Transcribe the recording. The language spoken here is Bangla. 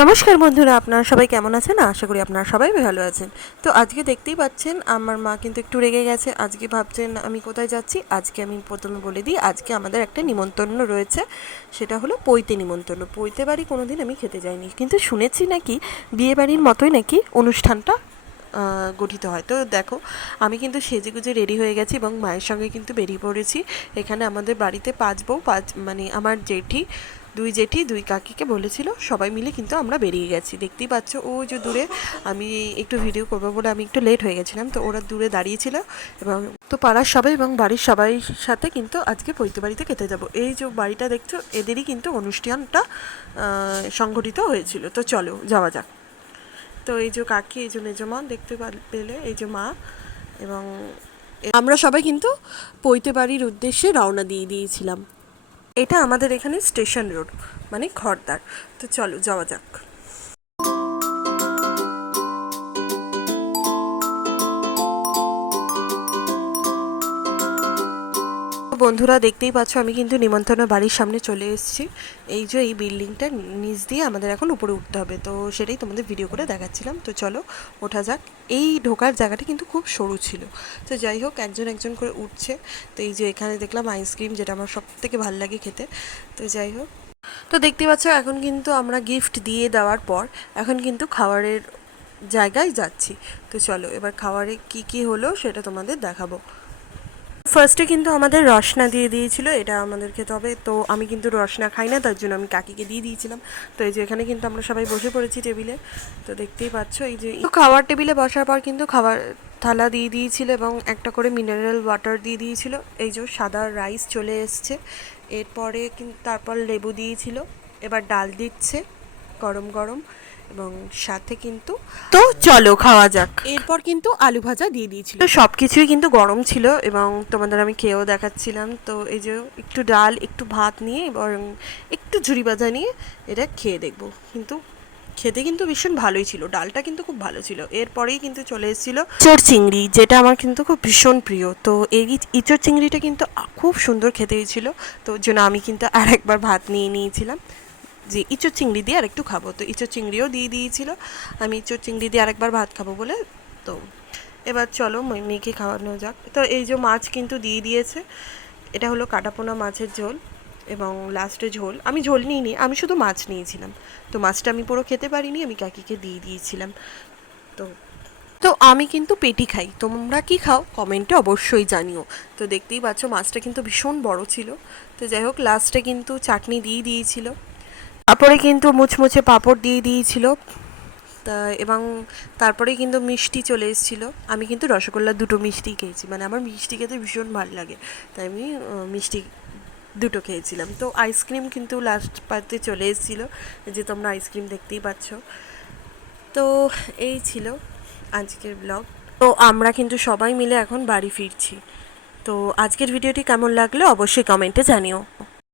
নমস্কার বন্ধুরা, আপনারা সবাই কেমন আছেন? আশা করি আপনারা সবাই ভালো আছেন। তো আজকে দেখতেই পাচ্ছেন আমার মা কিন্তু একটু রেগে গেছে। আজকে ভাবছেন আমি কোথায় যাচ্ছি। আজকে আমি প্রথমে বলে দিই, আজকে আমাদের একটা নিমন্ত্রণ রয়েছে। সেটা হলো পৈতে নিমন্ত্রণ। পৈতে বাড়ি কোনোদিন আমি খেতে যাইনি, কিন্তু শুনেছি নাকি বিয়ে বাড়ির মতোই নাকি অনুষ্ঠানটা গঠিত হয়। তো দেখো, আমি কিন্তু সেজেগুজে রেডি হয়ে গেছি এবং মায়ের সঙ্গে কিন্তু বেরিয়ে পড়েছি। এখানে আমাদের বাড়িতে ৫ বউ, মানে আমার জেঠি, ২ জেঠি ২ কাকিকে বলেছিল, সবাই মিলে কিন্তু আমরা বেরিয়ে গেছি। দেখতেই পাচ্ছ ওই যে দূরে, আমি একটু ভিডিও করবো বলে আমি একটু লেট হয়ে গেছিলাম, তো ওরা দূরে দাঁড়িয়েছিল। এবং তো পাড়ার সবাই এবং বাড়ির সবাই সাথে কিন্তু আজকে পৈতে বাড়িতে খেতে যাব। এই যে বাড়িটা দেখছো, এদেরই কিন্তু অনুষ্ঠানটা সংগঠিত হয়েছিল। তো চলো যাওয়া যাক। তো এই যে কাকি, এই যে মেজমা দেখতে পেলে, এই যে মা, এবং আমরা সবাই কিন্তু পৈতে বাড়ির উদ্দেশ্যে রওনা দিয়ে দিয়েছিলাম। এটা আমাদের এখানে স্টেশন রোড, মানে খড়দার। তো চলো যাওয়া যাক। বন্ধুরা দেখতেই পাচ্ছ, আমি কিন্তু নিমন্ত্রণ বাড়ির সামনে চলে এসেছি। এই যে এই বিল্ডিংটার নিচ দিয়ে আমাদের এখন উপরে উঠতে হবে, তো সেটাই তোমাদের ভিডিও করে দেখাচ্ছিলাম। তো চলো ওঠা যাক। এই ঢোকার জায়গাটা কিন্তু খুব সরু ছিল। তো যাই হোক, একজন একজন করে উঠছে। তো এই যে এখানে দেখলাম আইসক্রিম, যেটা আমার সব থেকে ভালো লাগে খেতে। তো যাই হোক, তো দেখতেই পাচ্ছ এখন কিন্তু আমরা গিফট দিয়ে দেওয়ার পর এখন কিন্তু খাবারের জায়গায় যাচ্ছি। তো চলো এবার খাবারে কি কি হলো সেটা তোমাদের দেখাবো। ফার্স্টে কিন্তু আমাদের রসনা দিয়ে দিয়েছিল, এটা আমাদের খেতে হবে। তো আমি কিন্তু রসনা খাই না, তার জন্য আমি কাকিকে দিয়ে দিয়েছিলাম। তো এই যে এখানে কিন্তু আমরা সবাই বসে পড়েছি টেবিলে। তো দেখতেই পাচ্ছ, এই যে খাওয়ার টেবিলে বসার পর কিন্তু খাবার থালা দিয়ে দিয়েছিল এবং একটা করে মিনারেল ওয়াটার দিয়ে দিয়েছিল। এই যে সাদা রাইস চলে এসছে, এরপরে কিন্তু তারপর লেবু দিয়েছিল। এবার ডাল দিচ্ছে গরম গরম, এবং সাথে কিন্তু, তো চলো খাওয়া যাক। এরপর কিন্তু আলু ভাজা দিয়ে দিয়েছিল। তো সব কিছুই কিন্তু গরম ছিল এবং তোমাদের আমি খেয়েও দেখাচ্ছিলাম। তো এই যে একটু ডাল, একটু ভাত নিয়ে এবং একটু ঝুরি ভাজা নিয়ে এটা খেয়ে দেখবো। কিন্তু খেতে কিন্তু ভীষণ ভালোই ছিল, ডালটা কিন্তু খুব ভালো ছিল। এরপরেই কিন্তু চলে এসেছিলো ইঁচড় চিংড়ি, যেটা আমার কিন্তু খুব ভীষণ প্রিয়। তো এই ইঁচড় চিংড়িটা কিন্তু খুব সুন্দর খেতে হয়েছিল। তো ওর জন্য আমি কিন্তু আর একবার ভাত নিয়ে নিয়েছিলাম যে ইঁচড় চিংড়ি দিয়ে আর একটু খাবো। তো ইঁচড় চিংড়িও দিয়ে দিয়েছিল, আমি ইঁচড় চিংড়ি দিয়ে আরেকবার ভাত খাবো বলে। তো এবার চলো মেয়েকে খাওয়ানো যাক। তো এই যে মাছ কিন্তু দিয়ে দিয়েছে, এটা হলো কাটাপোনা মাছের ঝোল। এবং লাস্টে ঝোল, আমি ঝোল নিইনি, আমি শুধু মাছ নিয়েছিলাম। তো মাছটা আমি পুরো খেতে পারিনি, আমি কাকিকে দিয়ে দিয়েছিলাম। তো তো আমি কিন্তু পেটি খাই, তোমরা কি খাও কমেন্টে অবশ্যই জানিও। তো দেখতেই পাচ্ছ মাছটা কিন্তু ভীষণ বড় ছিল। তো যাই হোক, লাস্টে কিন্তু চাটনি দিয়ে দিয়েছিল, তারপরে কিন্তু মুচমুচে পাঁপড় দিয়ে দিয়েছিল। তা এবং তারপরে কিন্তু মিষ্টি চলে এসেছিলো। আমি কিন্তু রসগোল্লা দুটো মিষ্টি খেয়েছি, মানে আমার মিষ্টি খেতে ভীষণ ভালো লাগে, তাই আমি মিষ্টি দুটো খেয়েছিলাম। তো আইসক্রিম কিন্তু লাস্ট পাতে চলে এসেছিলো, যে তোমরা আইসক্রিম দেখতেই পাচ্ছ। তো এই ছিল আজকের ব্লগ। তো আমরা কিন্তু সবাই মিলে এখন বাড়ি ফিরছি। তো আজকের ভিডিওটি কেমন লাগলো অবশ্যই কমেন্টে জানিও।